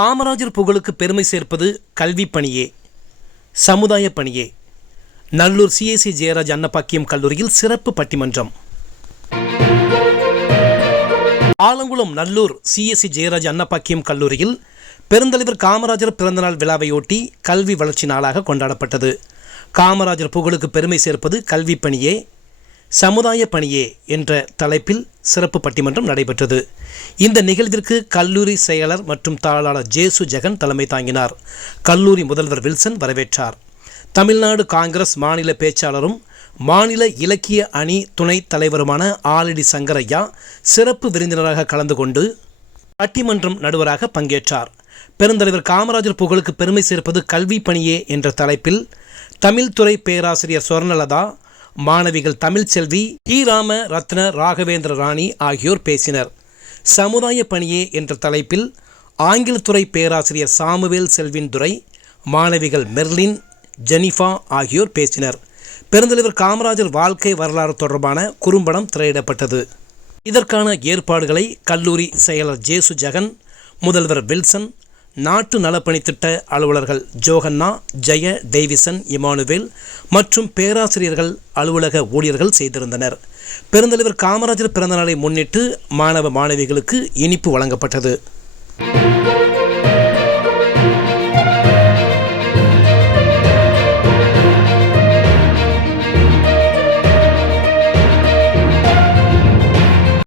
காமராஜர் புகழுக்கு பெருமை சேர்ப்பது கல்வி பணியே சமுதாய பணியே. நல்லூர் சிஎஸ்சி ஜெயராஜ் அன்னப்பாக்கியம் கல்லூரியில் சிறப்பு பட்டிமன்றம். ஆலங்குளம் நல்லூர் சிஎஸ்சி ஜெயராஜ் அன்னப்பாக்கியம் கல்லூரியில் பெருந்தலைவர் காமராஜர் பிறந்தநாள் விழாவையொட்டி கல்வி வளர்ச்சி நாளாக கொண்டாடப்பட்டது. காமராஜர் புகழுக்கு பெருமை சேர்ப்பது கல்வி பணியே சமுதாய பணியே என்ற தலைப்பில் சிறப்பு பட்டிமன்றம் நடைபெற்றது. இந்த நிகழ்விற்கு கல்லூரி செயலர் மற்றும் தாளாளர் ஜேசு ஜெகன் தலைமை தாங்கினார். கல்லூரி முதல்வர் வில்சன் வரவேற்றார். தமிழ்நாடு காங்கிரஸ் மாநில பேச்சாளரும் மாநில இலக்கிய அணி துணைத் தலைவருமான ஆலடி சங்கரையா சிறப்பு விருந்தினராக கலந்து கொண்டு பட்டிமன்றம் நடுவராக பங்கேற்றார். பெருந்தலைவர் காமராஜர் புகழுக்கு பெருமை சேர்ப்பது கல்வி பணியே என்ற தலைப்பில் தமிழ்துறை பேராசிரியர் சுவர்ணலதா மாணவிகள் தமிழ்ச்செல்வி ஈ ராம ரத்ன ராகவேந்திர ராணி ஆகியோர் பேசினர். சமுதாய பணியே என்ற தலைப்பில் ஆங்கிலத்துறை பேராசிரியர் சாமுவேல் செல்வின்துறை மாணவிகள் மெர்லின் ஜெனிஃபா ஆகியோர் பேசினர். பெருந்தலைவர் காமராஜர் வாழ்க்கை வரலாறு தொடர்பான குறும்படம் திரையிடப்பட்டது. இதற்கான ஏற்பாடுகளை கல்லூரி செயலர் ஜேசு ஜெகன் முதல்வர் வில்சன் நாட்டு நலப்பணித்திட்ட அலுவலர்கள் ஜோகன்னா ஜெய டேவிசன் இமானுவேல் மற்றும் பேராசிரியர்கள் அலுவலக ஊழியர்கள் செய்திருந்தனர். பெருந்தலைவர் காமராஜர் பிறந்தநாளை முன்னிட்டு மாணவ மாணவிகளுக்கு இனிப்பு வழங்கப்பட்டது.